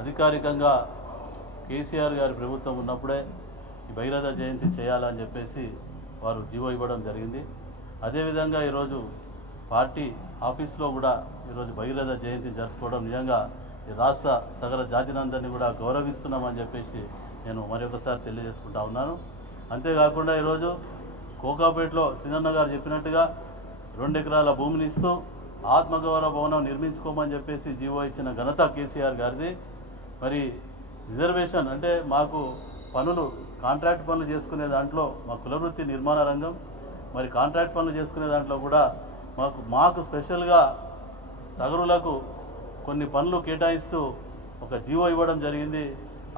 అధికారికంగా కేసీఆర్ గారి ప్రభుత్వం ఉన్నప్పుడే ఈ భగీరథ జయంతి చేయాలని చెప్పేసి వారు జీవో ఇవ్వడం జరిగింది. అదేవిధంగా ఈరోజు పార్టీ ఆఫీస్లో కూడా ఈరోజు భగీరథ జయంతి జరుపుకోవడం నిజంగా ఈ రాష్ట్ర సగర జాతినందరినీ కూడా గౌరవిస్తున్నామని చెప్పేసి నేను మరొకసారి తెలియజేసుకుంటా ఉన్నాను. అంతేకాకుండా ఈరోజు కోకాపేటలో సినన్న గారు చెప్పినట్టుగా 2 ఎకరాల భూమిని ఇస్తూ ఆత్మగౌరవ భవనం నిర్మించుకోమని చెప్పేసి జీవో ఇచ్చిన ఘనత కేసీఆర్ గారిది. మరి రిజర్వేషన్ అంటే మాకు పనులు కాంట్రాక్ట్ పనులు చేసుకునే దాంట్లో మా కులవృత్తి నిర్మాణ రంగం, మరి కాంట్రాక్ట్ పనులు చేసుకునే దాంట్లో కూడా మాకు స్పెషల్గా సగరులకు కొన్ని పనులు కేటాయిస్తూ ఒక జీవో ఇవ్వడం జరిగింది.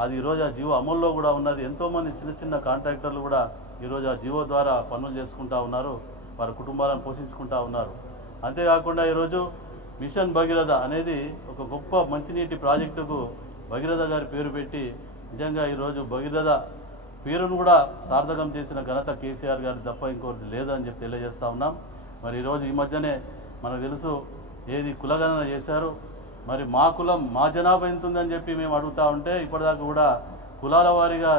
అది ఈరోజు ఆ జీవో అమల్లో కూడా ఉన్నది. ఎంతోమంది చిన్న చిన్న కాంట్రాక్టర్లు కూడా ఈరోజు ఆ జీవో ద్వారా పనులు చేసుకుంటూ ఉన్నారు, వారి కుటుంబాలను పోషించుకుంటూ ఉన్నారు. అంతేకాకుండా ఈరోజు మిషన్ భగీరథ అనేది ఒక గొప్ప మంచినీటి ప్రాజెక్టుకు భగీరథ గారి పేరు పెట్టి నిజంగా ఈరోజు భగీరథ పేరును కూడా సార్థకం చేసిన ఘనత కేసీఆర్ గారి తప్ప ఇంకోటి లేదని చెప్పి తెలియజేస్తూ ఉన్నాం. మరి ఈరోజు ఈ మధ్యనే మనకు తెలుసు ఏది కులగణన చేశారు. మరి మా కులం మా జనాభా ఎంత ఉందని చెప్పి మేము అడుగుతూ ఉంటే ఇప్పటిదాకా కూడా కులాల వారీగా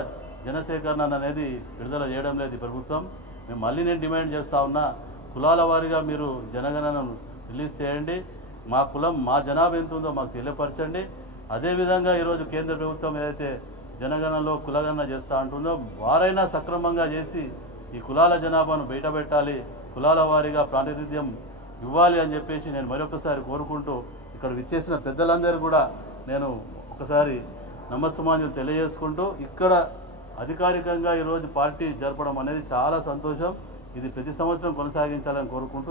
జనసేకరణ అనేది విడుదల చేయడం లేదు ఈ ప్రభుత్వం. మేము మళ్ళీ నేను డిమాండ్ చేస్తూ ఉన్నా, కులాల వారీగా మీరు జనగణనను రిలీజ్ చేయండి, మా కులం మా జనాభా ఎంత ఉందో మాకు తెలియపరచండి. అదేవిధంగా ఈరోజు కేంద్ర ప్రభుత్వం ఏదైతే జనగణనలో కులగణన చేస్తూ ఉంటుందో వారైనా సక్రమంగా చేసి ఈ కులాల జనాభాను బయటపెట్టాలి, కులాల వారీగా ప్రాతినిధ్యం ఇవ్వాలి అని చెప్పేసి నేను మరొకసారి కోరుకుంటూ ఇక్కడ విచ్చేసిన పెద్దలందరూ కూడా నేను ఒకసారి నమస్సుమాంజలు తెలియజేసుకుంటూ ఇక్కడ అధికారికంగా ఈరోజు పార్టీ జరపడం అనేది చాలా సంతోషం. ఇది ప్రతి సంవత్సరం కొనసాగించాలని కోరుకుంటూ